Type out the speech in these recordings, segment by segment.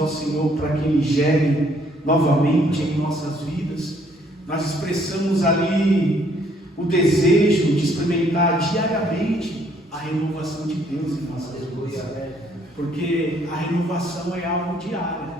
ao Senhor para que Ele gere novamente em nossas vidas. Nós expressamos ali o desejo de experimentar diariamente a renovação de Deus em nossas vidas, porque a renovação é algo diário,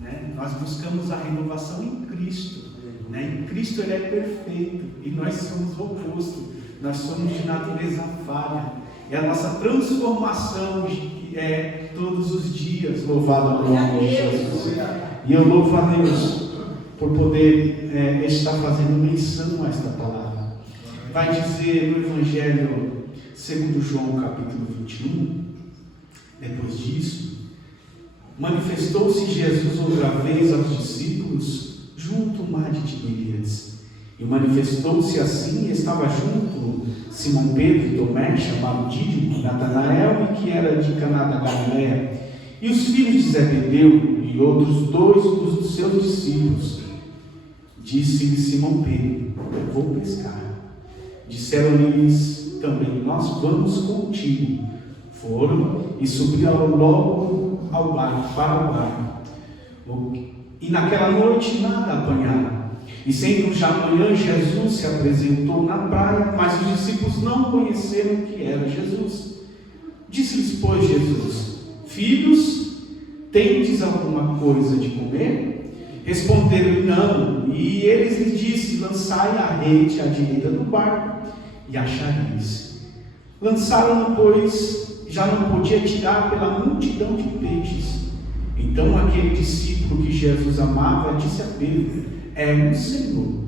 né? Nós buscamos a renovação em Cristo, né? Em Cristo Ele é perfeito e nós somos o oposto, nós somos de natureza falha. É a nossa transformação que é todos os dias. Louvado o nome de Jesus. E eu louvo a Deus por poder estar fazendo menção a esta palavra. Vai dizer no Evangelho segundo João capítulo 21, depois disso, manifestou-se Jesus outra vez aos discípulos junto ao mar de Tiberíades. E manifestou-se assim, estava junto Simão Pedro e Tomé, chamado Dídimo, Natanael, e que era de Caná da Galileia, e os filhos de Zebedeu, e outros dois dos seus discípulos. Disse-lhe Simão Pedro: eu vou pescar. Disseram-lhes também: nós vamos contigo. Foram e subiram logo ao barco, para o barco. E naquela noite nada apanharam. E sendo já manhã, Jesus se apresentou na praia, mas os discípulos não conheceram que era Jesus. Disse-lhes, pois, Jesus: filhos, tendes alguma coisa de comer? Responderam: não. E eles lhes disse: lançai a rede à direita do barco e achareis. Lançaram-no, pois já não podia tirar pela multidão de peixes. Então aquele discípulo que Jesus amava disse a Pedro: é o Senhor.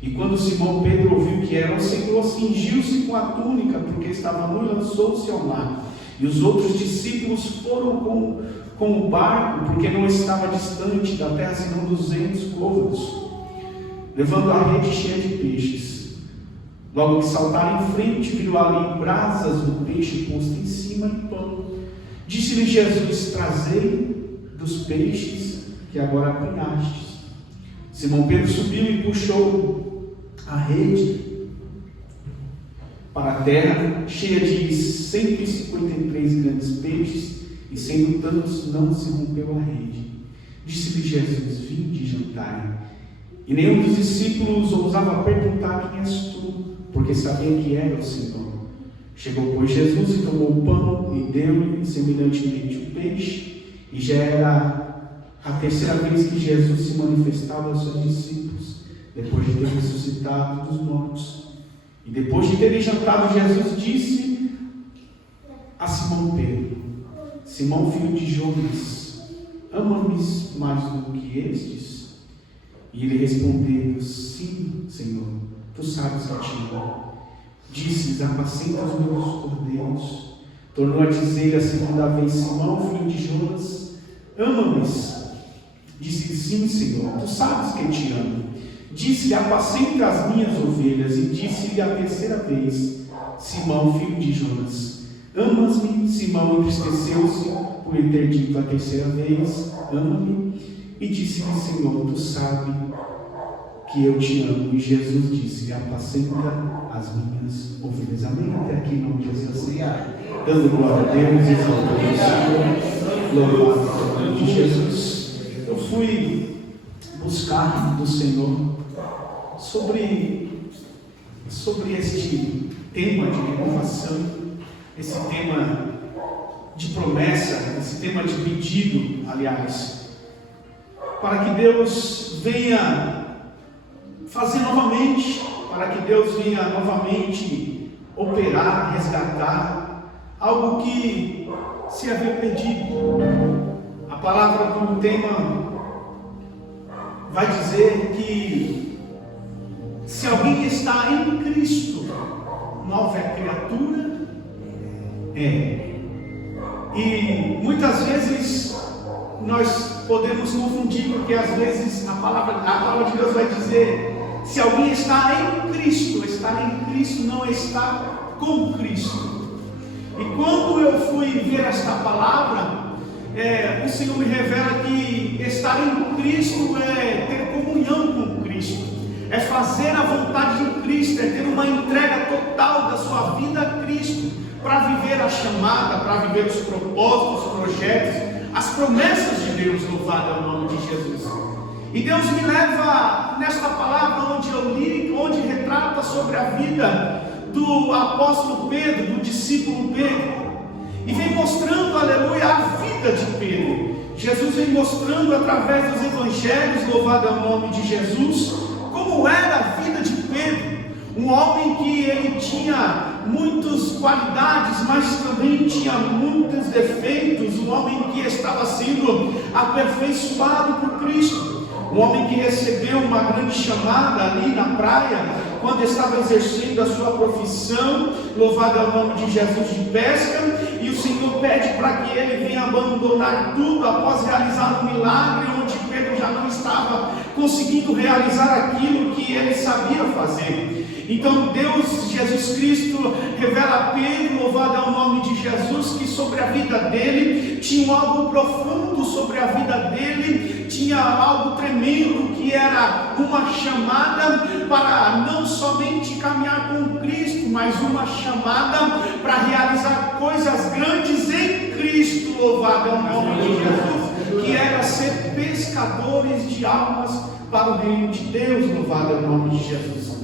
E quando Simão Pedro ouviu que era o Senhor, cingiu-se com a túnica, porque estava nu, e lançou-se ao mar. E os outros discípulos foram com o barco, porque não estava distante da terra senão 200 côvados, levando a rede cheia de peixes. Logo que saltaram em frente, viram ali brasas do peixe posto em cima e pão. Disse-lhe Jesus: trazei dos peixes que agora apanhastes. Simão Pedro subiu e puxou a rede para a terra, cheia de 153 grandes peixes, e sendo tantos, não se rompeu a rede. Disse-lhe Jesus: vinde jantar. E nenhum dos discípulos ousava perguntar: quem és tu? Porque sabia que era o Senhor. Chegou, pois, Jesus e tomou o pão e deu-lhe semelhantemente o peixe, e já era a terceira vez que Jesus se manifestava aos seus discípulos, depois de ter ressuscitado dos mortos. E depois de terem jantado, Jesus disse a Simão Pedro: Simão, filho de Jonas, ama-me mais do que estes? E ele respondeu: sim, Senhor, tu sabes que te amo. Disse-lhes: apacenta os meus cordeiros. Tornou a dizer a segunda vez: Simão, filho de Jonas, ama-me? Disse-lhe: sim, Senhor, tu sabes que te amo. Disse-lhe: apacenta as minhas ovelhas. E disse-lhe a terceira vez: Simão, filho de Jonas, amas-me? Simão entristeceu-se por ele ter dito a terceira vez: ama-me. E disse-lhe: Senhor, tu sabes que eu te amo. E Jesus disse-lhe: apacenta as minhas ovelhas. Amém? Até aqui em nome de Jesus. Dando glória a Deus e exaltando o Senhor. Louvado o nome de Jesus. Eu fui buscar do Senhor sobre este tema de renovação, esse tema de promessa, esse tema de pedido, aliás, para que Deus venha fazer novamente, para que Deus venha novamente operar, resgatar algo que se havia perdido. A palavra do tema vai dizer que se alguém está em Cristo, nova criatura é. E muitas vezes nós podemos confundir, porque às vezes a palavra de Deus vai dizer: se alguém está em Cristo, estar em Cristo não está com Cristo. E quando eu fui ver esta palavra, o Senhor me revela que estar em Cristo é ter comunhão com Cristo, é fazer a vontade de Cristo, é ter uma entrega total da sua vida a Cristo, para viver a chamada, para viver os propósitos, os projetos, as promessas de Deus. Louvado é o nome de Jesus. E Deus me leva nesta palavra onde eu li, onde retrata sobre a vida do apóstolo Pedro, do discípulo Pedro, e vem mostrando, aleluia, a vida de Pedro. Jesus vem mostrando através dos evangelhos, louvado é o nome de Jesus, como era a vida de Pedro. Um homem que ele tinha muitas qualidades, mas também tinha muitos defeitos. Um homem que estava sendo aperfeiçoado por Cristo. Um homem que recebeu uma grande chamada ali na praia, quando estava exercendo a sua profissão, louvado é o nome de Jesus, de pesca, e o Senhor pede para que ele venha abandonar tudo após realizar um milagre, onde Pedro já não estava conseguindo realizar aquilo que ele sabia fazer. Então Deus, Jesus Cristo, revela a Pedro, louvado é o nome de Jesus, que sobre a vida dele tinha algo profundo, sobre a vida dele tinha algo tremendo, que era uma chamada para não somente caminhar com Cristo, mas uma chamada para realizar coisas grandes em Cristo, louvado é o nome de Jesus, que era ser pescadores de almas para o reino de Deus, louvado é o nome de Jesus.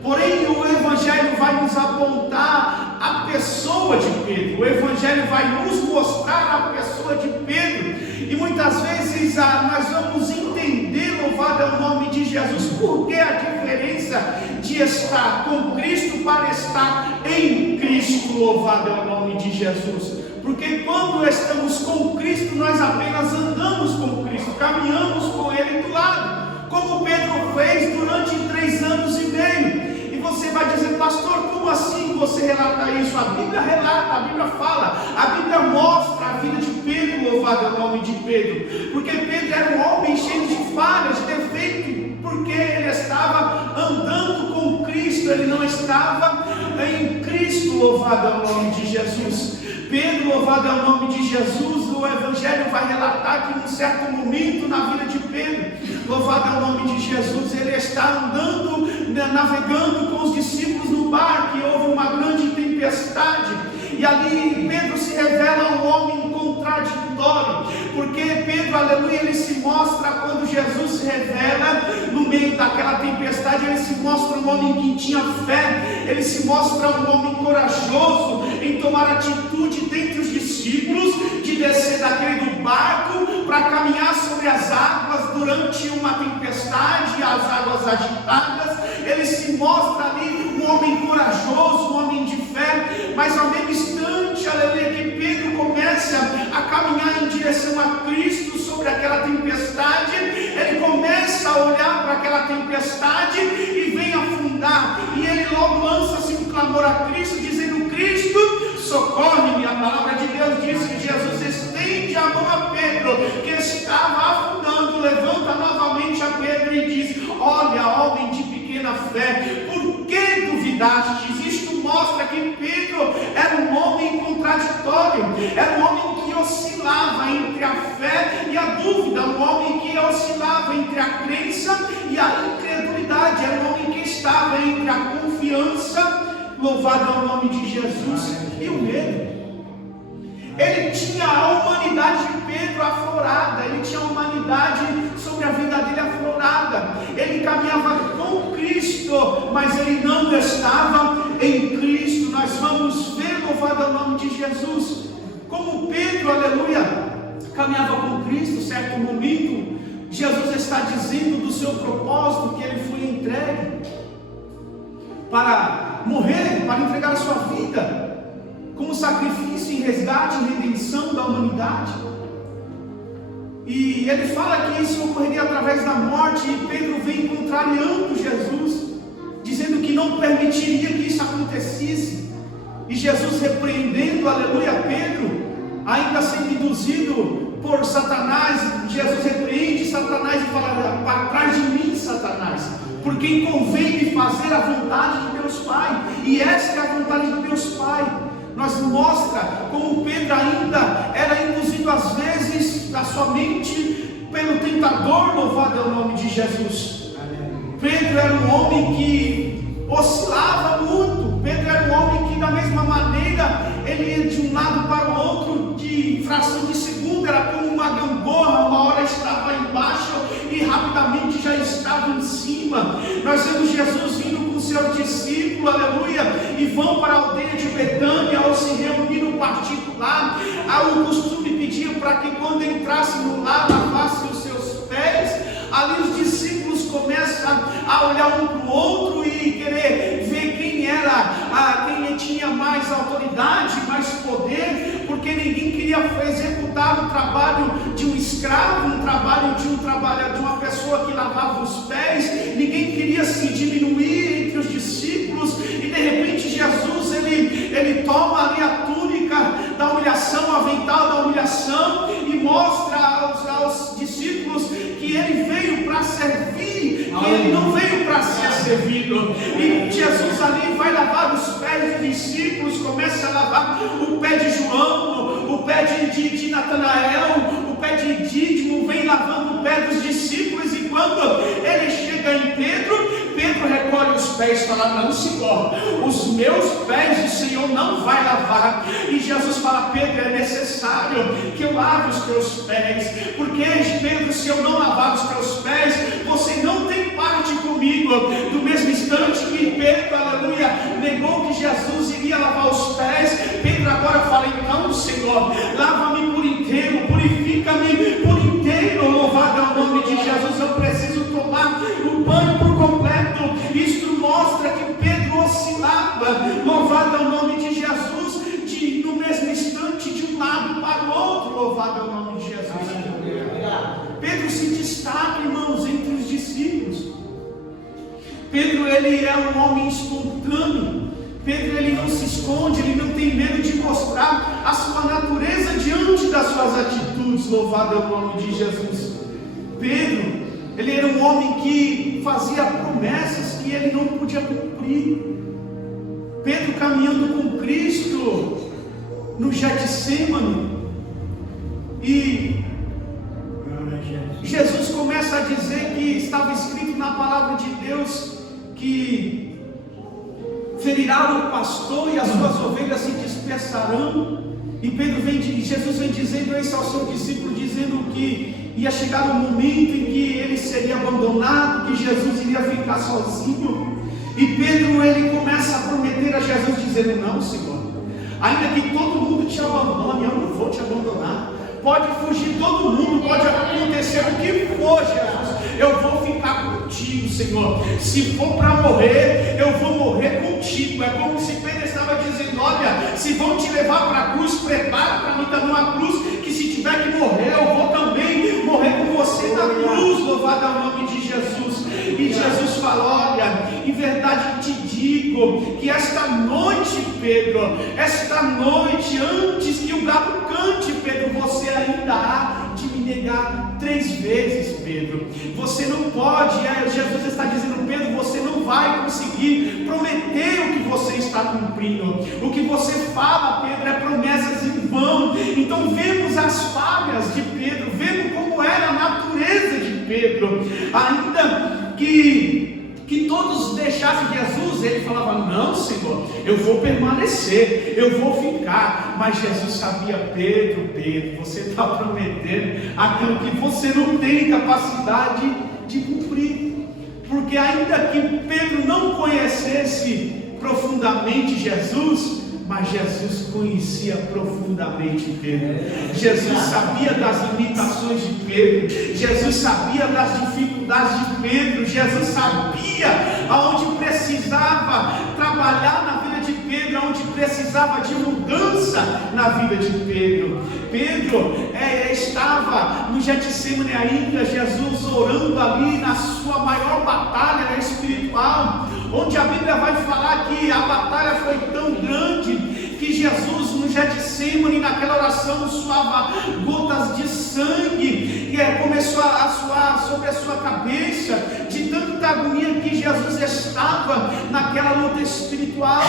Porém, o Evangelho vai nos apontar a pessoa de Pedro. O Evangelho vai nos mostrar a pessoa de Pedro. E muitas vezes nós vamos entender, louvado é o nome de Jesus, por que a diferença de estar com Cristo para estar em Cristo, louvado é o nome de Jesus. Porque quando estamos com Cristo, nós apenas andamos com Cristo, caminhamos com Ele do lado, como Pedro fez durante 3 anos e meio. E você vai dizer, pastor, como assim você relata isso? A Bíblia relata, a Bíblia fala, a Bíblia mostra a vida de Pedro, louvado é o nome de Pedro. Porque Pedro era um homem cheio de falhas, de defeitos, porque ele estava andando com Cristo, ele não estava em Cristo, louvado é o nome de Jesus. Pedro, louvado é o nome de Jesus, o Evangelho vai relatar que num certo momento na vida de Pedro, louvado é o nome de Jesus, ele está andando, navegando com os discípulos no barco, e houve uma grande tempestade, e ali Pedro se revela um homem contraditório, porque Pedro, aleluia, ele se mostra, quando Jesus se revela no meio daquela tempestade, ele se mostra um homem que tinha fé, ele se mostra um homem corajoso em tomar atitude dentre os discípulos, de descer daquele barco para caminhar sobre as águas durante uma tempestade, as águas agitadas. Ele se mostra ali um homem corajoso, um homem de fé, mas ao mesmo instante, aleluia, que Pedro começa a caminhar em direção a Cristo sobre aquela tempestade, ele começa a olhar para aquela tempestade e vem afundar, e ele logo lança-se um clamor a Cristo, dizendo, Cristo, socorre-me. A palavra de Deus diz que Jesus estende a mão a Pedro, que estava afundando, levanta novamente a Pedro e diz, olha, homem de pequena fé, por que duvidastes? Isto mostra que Pedro era um homem contraditório, era um homem que oscilava entre a fé e a dúvida, um homem que oscilava entre a crença e a incredulidade, era um homem que estava entre a confiança, louvado é o nome de Jesus, e o medo. Ele tinha a humanidade de Pedro aflorada, ele tinha a humanidade sobre a vida dele aflorada, ele caminhava com Cristo, mas ele não estava em Cristo. Nós vamos ver, louvado é o nome de Jesus, como Pedro, aleluia, caminhava com Cristo. Certo momento, Jesus está dizendo do seu propósito, que ele foi entregue para morrer, para entregar a sua vida como sacrifício em resgate e redenção da humanidade. E ele fala que isso ocorreria através da morte, e Pedro vem contrariando Jesus, dizendo que não permitiria que isso acontecesse, e Jesus repreendendo, aleluia, Pedro, ainda sendo induzido por Satanás, Jesus repreende Satanás e fala, para trás de mim, Satanás, porque convém-me fazer a vontade de Deus Pai, e esta é a vontade de Deus Pai. Nos mostra como Pedro ainda era induzido às vezes da sua mente pelo tentador, louvado é o nome de Jesus. Pedro era um homem que oscilava muito, Pedro era um homem que da mesma maneira, ele ia de um lado para o outro, de fração de segundo, era como certamente já estava em cima. Nós vemos Jesus vindo com seu discípulo, aleluia, e vão para a aldeia de Betânia, ao se reunir no particular. O costume pedia para que quando entrasse no lar, lavasse os seus pés. Ali os discípulos começam a olhar um para o outro e querer ver quem era, quem tinha mais autoridade, mais poder, porque ninguém queria executar o trabalho de um escravo, um trabalho de uma pessoa que lavava os pés. Ninguém queria se diminuir entre os discípulos, e de repente Jesus ele toma ali a túnica da humilhação, o avental da humilhação, e mostra aos discípulos que ele veio para servir, que ele não veio para ser servido. E Jesus ali vai lavar os pés dos discípulos, começa a lavar o pé de João, o pé de Natanael, o pé de Dídimo, vem lavando o pé dos discípulos. E quando ele chega em Pedro recolhe os pés e fala: não, Senhor, os meus pés o Senhor não vai lavar. E Jesus fala: Pedro, é necessário que eu lave os teus pés, porque Pedro, se eu não lavar os teus pés, você não tem parte comigo. Do mesmo instante que Pedro, aleluia, negou que Jesus iria lavar os pés, Pedro agora fala: então, Senhor, lava-me por inteiro, purifica-me por inteiro. Louvado é o nome de Jesus. Eu preciso tomar o banho por completo. Isto mostra que Pedro oscilava. Louvado é o nome de Jesus, no mesmo instante, de um lado para o outro. Louvado é o nome de Jesus. Pedro se destaca, irmãos, entre os discípulos. Pedro, ele é um homem espontâneo. Pedro, ele não se esconde, ele não tem medo de mostrar a sua natureza diante das suas atitudes. Louvado é o nome de Jesus. Pedro, ele era um homem que fazia promessas que ele não podia cumprir. Pedro, caminhando com Cristo no Getsêmani, e Jesus começa a dizer que estava escrito na palavra de Deus que ferirá o pastor e as suas ovelhas se dispersarão. E Jesus vem dizendo isso ao seu discípulo, dizendo que ia chegar um momento em que ele seria abandonado, que Jesus iria ficar sozinho. E Pedro, ele começa a prometer a Jesus, dizendo: não, Senhor, ainda que todo mundo te abandone, eu não vou te abandonar. Pode fugir todo mundo, pode acontecer o que for, Jesus, eu vou ficar contigo, Senhor. Se for para morrer, eu vou morrer contigo. É como se Pedro estava dizendo: olha, se vão te levar para a cruz, prepara para mim também uma cruz, que se tiver que morrer, eu vou também morrer com você na cruz. Louvado é o nome de Jesus. E Jesus fala: olha, em verdade te digo que esta noite, Pedro, esta noite, antes que o galo cante, Pedro, você ainda há de me negar 3 vezes, Pedro. Você não pode, Jesus está dizendo: Pedro, você não vai conseguir prometer o que você está cumprindo. O que você fala, Pedro, é promessas em vão. Então vemos as falhas de Pedro, vemos como era a natureza de Pedro. Ainda que todos deixassem Jesus, ele falava: não, Senhor, eu vou permanecer, eu vou ficar. Mas Jesus sabia: Pedro, você está prometendo aquilo que você não tem capacidade de cumprir. Porque ainda que Pedro não conhecesse profundamente Jesus, mas Jesus conhecia profundamente Pedro. Jesus sabia das limitações de Pedro. Jesus sabia das dificuldades de Pedro. Jesus sabia aonde precisava trabalhar na vida de Pedro, aonde precisava de mudança na vida de Pedro. Pedro estava no Getsêmani ainda, Jesus orando ali na sua maior batalha espiritual, onde a Bíblia vai falar que a batalha foi tão grande que Jesus no Getsêmani, naquela oração, suava gotas de sangue, e começou a suar sobre a sua cabeça, de tanta agonia que Jesus estava naquela luta espiritual,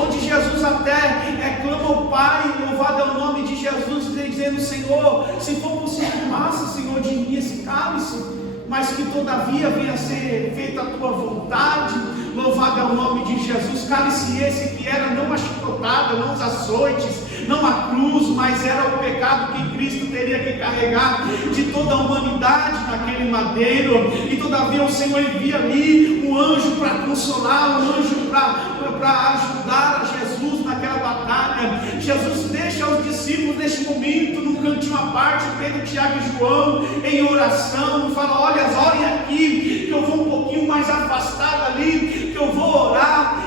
onde Jesus até clama ao Pai, louvado é o nome de Jesus, dizendo: Senhor, se for possível, passa, Senhor, de mim esse cálice, mas que todavia venha a ser feita a tua vontade. Louvado é o nome de Jesus. Cálice esse que era não a chicotada, não os açoites, não a cruz, mas era o pecado que Cristo teria que carregar de toda a humanidade naquele madeiro, e todavia o Senhor envia ali um anjo para consolar, um anjo para ajudar a Jesus naquela batalha. Jesus deixa os discípulos neste momento, num cantinho à parte, Pedro, Tiago e João, em oração, fala: olha, orem aqui, que eu vou um pouquinho mais afastado ali, que eu vou orar.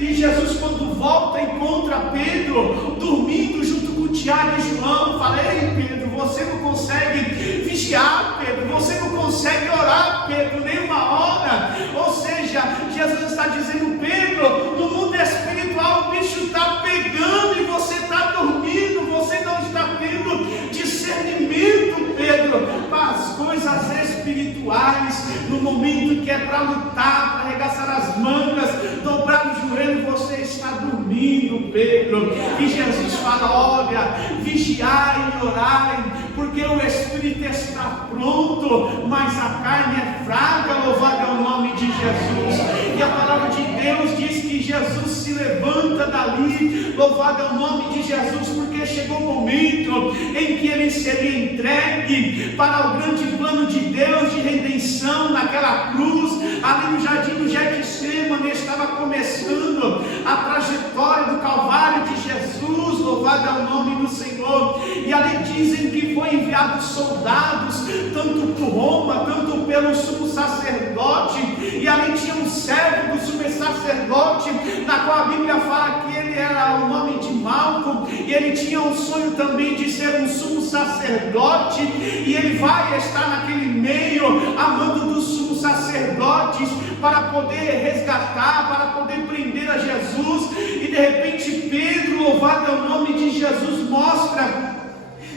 E Jesus, quando volta, encontra Pedro dormindo junto com Tiago e João, fala: ei Pedro, você não consegue vigiar, Pedro, você não consegue orar, Pedro, nem uma hora. Ou seja, Jesus está dizendo: Pedro, no mundo espiritual o bicho está pegando e você está dormindo, você não está tendo discernimento, Pedro, para as coisas espirituais. No momento que é para lutar, para arregaçar as mangas, dobrar o joelho, você está dormindo, Pedro. E Jesus fala: olha, vigiai e orai, porque o Espírito está pronto, mas a carne é fraca. Louvado é o nome de Jesus. E a palavra de Deus diz que Jesus se levanta dali, louvado é o nome de Jesus, porque chegou o momento em que ele seria entregue para o grande plano de Deus de redenção naquela cruz, ali no jardim do Getsemane. Estava começando a trajetória do Calvário de Jesus, louvado é o nome do Senhor. E ali dizem que foi enviados soldados, tanto por Roma, tanto pelo sumo sacerdote, e ali tinha um servo do sumo sacerdote, na qual a Bíblia fala que ele era o nome de Malco, e ele tinha um sonho também de ser um sumo sacerdote, e ele vai estar naquele meio, amando dos sumos sacerdotes, para poder resgatar, para poder prender a Jesus. E de repente Pedro, louvado é o nome de Jesus, mostra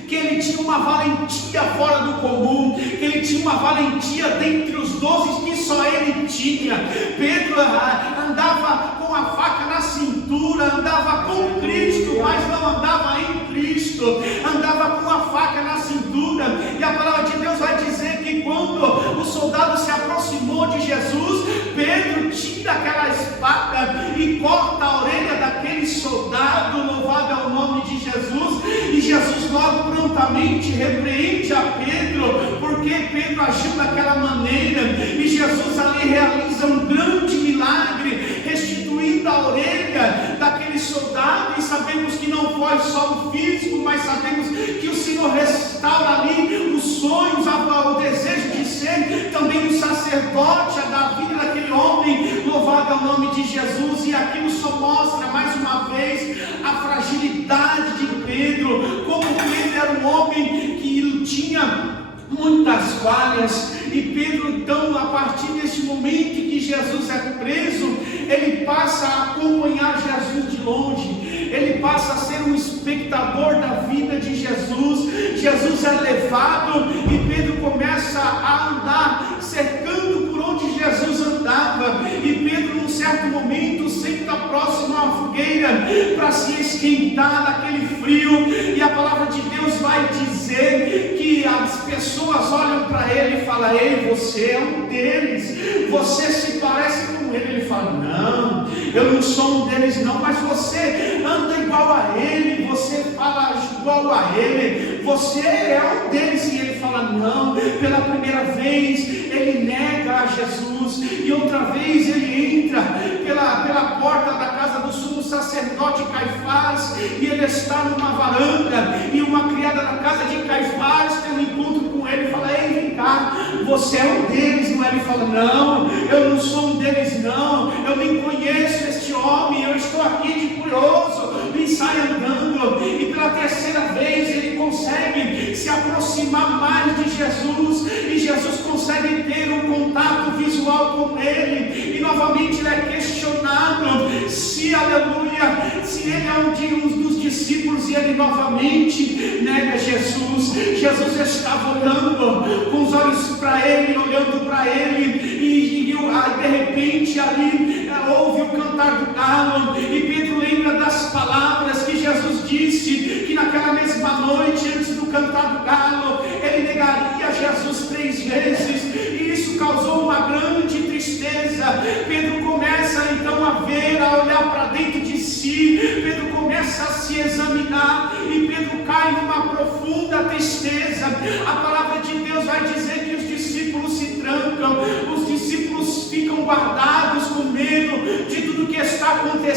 que ele tinha uma valentia fora do comum, que ele tinha uma valentia dentre os 12 que só ele tinha. Pedro andava com a faca na cintura, andava com Cristo, mas não andava em Cristo, andava com a faca na cintura. E a palavra de Deus vai dizer que quando o soldado se aproximou de Jesus, Pedro tira aquela espada e corta a orelha daquele soldado, louvado é o nome de Jesus. E Jesus logo prontamente repreende a Pedro, porque Pedro agiu daquela maneira, e Jesus ali realiza um grande milagre, restituindo a orelha daquele soldado. E sabemos que não foi só o físico, mas sabemos que o Senhor restaura ali os sonhos, o desejo de ser também um sacerdote, da vida daquele homem, louvado é o nome de Jesus. E aquilo só mostra mais uma vez a fragilidade de Pedro, como Pedro era um homem que tinha muitas falhas. E Pedro, então, a partir desse momento que Jesus é preso, ele passa a acompanhar Jesus de longe, ele passa a ser um espectador da vida de Jesus. Jesus é levado e Pedro começa a andar cercando por onde Jesus andava. E Pedro, num certo momento, senta próximo à fogueira para se esquentar naquele frio. E a palavra de Deus vai dizer que as pessoas olham para ele e falam: ei, você é um deles, você se parece com ele. Ele fala: não, eu não sou um deles não, mas você anda igual a ele, você fala igual a ele, você é um deles. E ele fala: não. Pela primeira vez ele nega a Jesus, e outra vez ele entra pela porta da casa do sumo sacerdote Caifás, e ele está numa varanda, e uma criada da casa de Caifás tem um encontro com ele e fala: ei, vem cá, você é um deles, não é? Ele fala: não, eu não sou um deles não, eu nem conheço este homem, eu estou aqui de curioso. E sai andando, e pela terceira vez ele consegue se aproximar mais de Jesus, e Jesus consegue ter um contato visual com ele, e novamente ele é questionado se, aleluia, se ele é um dos discípulos, e ele novamente nega Jesus. Jesus estava olhando com os olhos para ele, olhando para ele, e de repente ali ouve o cantar do galo, e Pedro lembra das palavras que Jesus disse, que naquela mesma noite, antes do cantar do galo, ele negaria Jesus 3 vezes, e isso causou uma grande tristeza. Pedro começa então a ver, a olhar para dentro de si, Pedro começa a se examinar, e Pedro cai numa profunda tristeza. A palavra de Deus vai dizer que os discípulos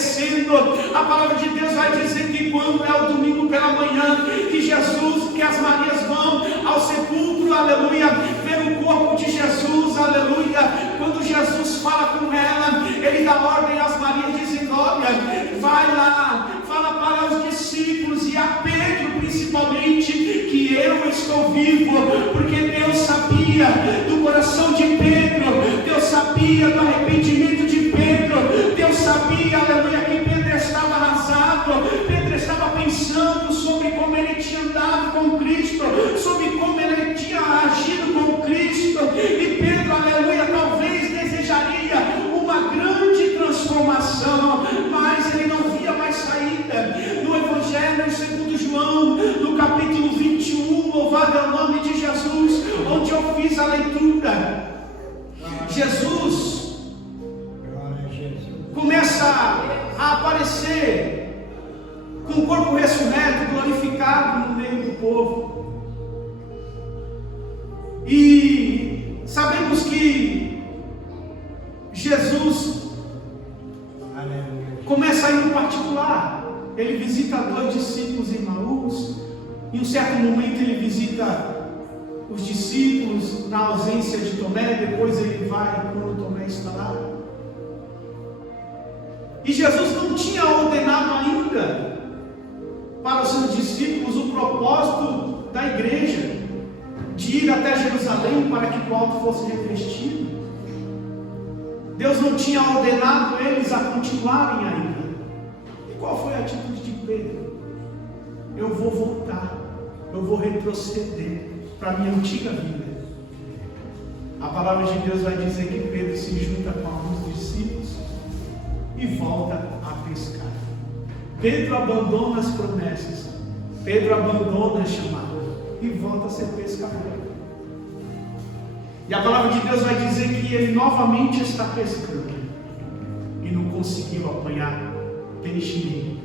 acontecendo. A palavra de Deus vai dizer que quando é o domingo pela manhã, que as Marias vão ao sepulcro, aleluia, ver o corpo de Jesus, aleluia. Quando Jesus fala com ela, ele dá ordem às Marias, dizendo: olha, vai lá, fala para os discípulos e a Pedro principalmente, que eu estou vivo, porque Deus sabia do coração de Pedro, Deus sabia do arrependimento de Pedro, Deus sabia, aleluia, que Pedro estava arrasado, Pedro estava pensando sobre como ele tinha andado com Cristo, sobre como ele tinha agido com Cristo, e Pedro, aleluia, talvez desejaria uma grande transformação, mas ele não via mais saída. No Evangelho segundo João, no capítulo 21, louvado é o nome de Jesus, onde eu fiz a leitura, Jesus começa a aparecer com o corpo ressurreto, glorificado no meio do povo. E sabemos que Jesus começa a ir no particular. Ele visita 2 discípulos em Emaús. Em um certo momento ele visita os discípulos na ausência de Tomé. Depois ele vai quando Tomé está lá. E Jesus não tinha ordenado ainda para os seus discípulos o propósito da igreja, de ir até Jerusalém para que do alto fosse revestido. Deus não tinha ordenado eles a continuarem ainda. E qual foi a atitude de Pedro? Eu vou voltar, eu vou retroceder para a minha antiga vida. A palavra de Deus vai dizer que Pedro se junta com alguns discípulos e volta a pescar. Pedro abandona as promessas, Pedro abandona a chamada e volta a ser pescador. E a palavra de Deus vai dizer que ele novamente está pescando e não conseguiu apanhar peixe nenhum.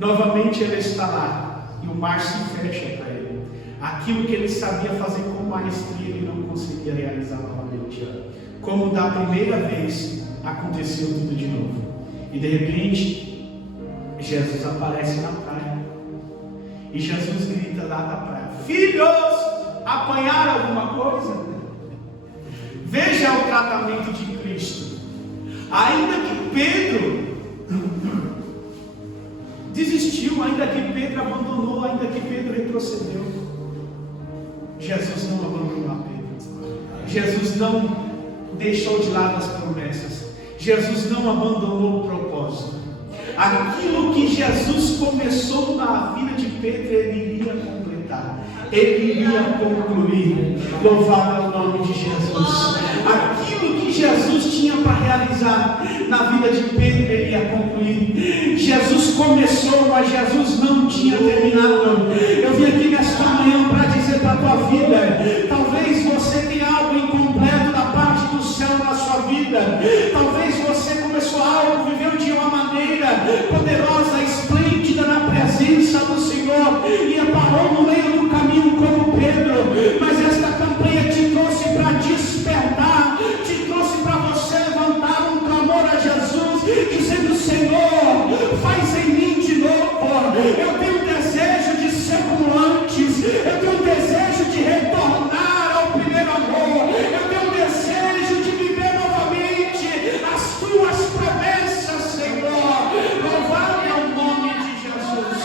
Novamente ele está lá e o mar se fecha para ele. Aquilo que ele sabia fazer com maestria, ele não conseguia realizar novamente. Como da primeira vez, aconteceu tudo de novo. E de repente, Jesus aparece na praia. E Jesus grita lá da praia: filhos, apanharam alguma coisa? Veja o tratamento de Cristo. Ainda que Pedro desistiu, ainda que Pedro abandonou, ainda que Pedro retrocedeu, Jesus não abandonou a Pedro. Jesus não deixou de lado as promessas. Jesus não abandonou o propósito. Aquilo que Jesus começou na vida de Pedro, ele iria completar, ele iria concluir. Louvado é o nome de Jesus. Aquilo que Jesus tinha para realizar na vida de Pedro, ele ia concluir. Jesus começou, mas Jesus não tinha terminado. Eu vim aqui nesta manhã para dizer para a tua vida: talvez você tenha algo incompleto da parte do céu na sua vida. Talvez você começou algo, viveu de uma maneira poderosa, esplêndida na presença do Senhor, e parou no meio do caminho como Pedro. Mas esta campanha te trouxe para despertar, te trouxe para você levantar um clamor a Jesus, dizendo: Senhor, faz em mim de novo. Eu tenho um desejo de ser como antes, eu tenho um desejo de retornar ao primeiro amor, eu tenho um desejo de viver novamente as tuas promessas, Senhor. Louvado é o nome de Jesus.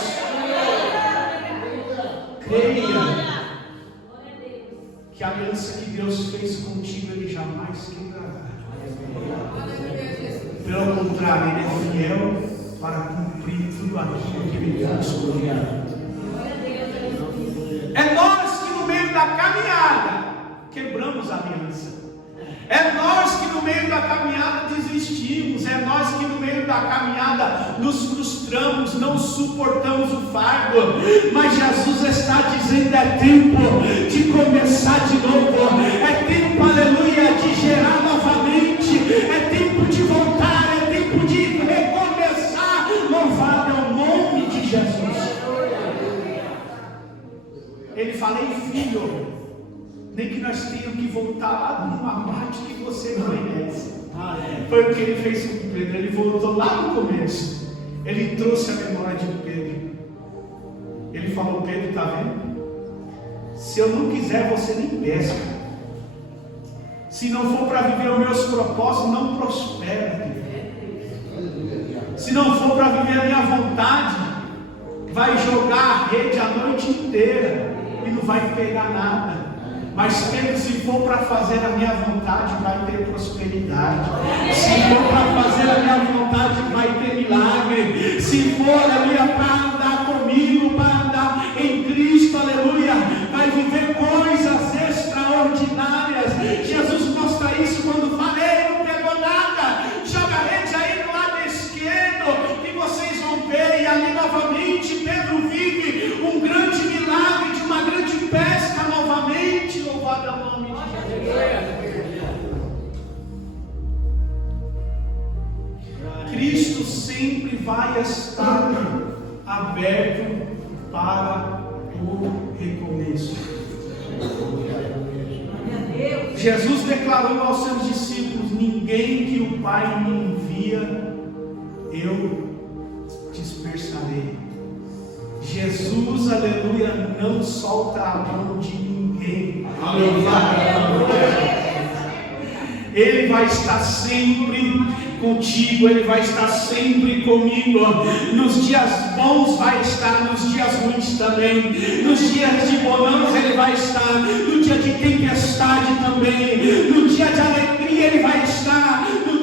Creia que a aliança que Deus fez contigo, Ele jamais quebrará. Pelo contrário, Ele é fiel para cumprir tudo aquilo que Ele trouxe. É nós que no meio da caminhada quebramos a aliança. É nós que no meio da caminhada desistimos. É nós que no meio da caminhada nos frustramos, não suportamos o fardo. Mas Jesus está dizendo: é tempo de começar de novo. É tempo, aleluia, de gerar novamente. É tempo de voltar. É tempo de recomeçar. Louvado é o nome de Jesus. Ele fala: ei, filho, nem que nós tenhamos que voltar lá numa parte que você não merece. Foi o que ele fez com Pedro. Ele voltou lá no começo. Ele trouxe a memória de Pedro. Ele falou: Pedro, está vendo? Se eu não quiser, você nem pesca. Se não for para viver os meus propósitos, não prospera. Se não for para viver a minha vontade, vai jogar a rede a noite inteira e não vai pegar nada. Mas Pedro, se for para fazer a minha vontade, vai ter prosperidade. Se for para fazer a minha vontade, vai ter milagre. Se for, aleluia, para andar comigo, para andar em Cristo, aleluia, vai viver coisas extraordinárias. Jesus mostra isso quando fala: ei, não pegou nada, joga a rede aí no lado esquerdo, e vocês vão ver. E ali novamente Pedro vive um grande milagre de uma grande pesca novamente. Louvado é o nome de Jesus. Cristo sempre vai estar aberto para o recomeço. Jesus declarou aos seus discípulos: ninguém que o Pai me envia, eu dispersarei. Jesus, aleluia, não solta a mão de ninguém. Ele vai estar sempre contigo, Ele vai estar sempre comigo. Nos dias bons vai estar, nos dias ruins também. Nos dias de bonança Ele vai estar, no dia de tempestade também. No dia de alegria Ele vai estar, no